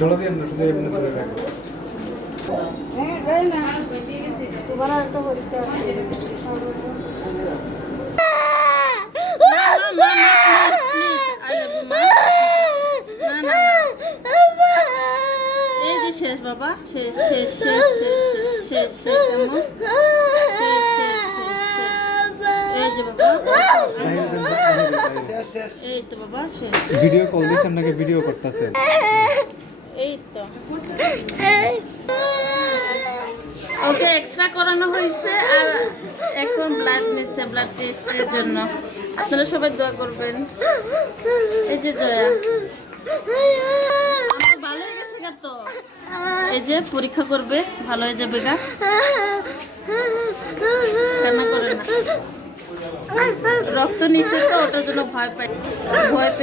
জল দিয়ে না শুধু এমনি ধরে রাখো। তোমার একটা পরীক্ষা আছে। এই যে শেষ বাবা, শেষ শেষ শেষ শেষ শেষ শেষ আম্মু, শেষ শেষ শেষ। এই যে বাবা, এই তো বাবা শেষ। ভিডিও কল দিছেন নাকি ভিডিও করতেছেন? এই তো ওকে এক্সট্রা করানো হয়েছে আর এখন ব্লাড নিচ্ছে, ব্লাড টেস্টের জন্য। আপনারা সবাই দোয়া করবেন। এই যে জয়া আমার ভালো হয়ে গেছে গা, তো এই যে পরীক্ষা করবে, ভালো হয়ে যাবে গা, কান্না করে না। রক্ত নিচ্ছে তো ওটার জন্য ভয় পাই, ভয়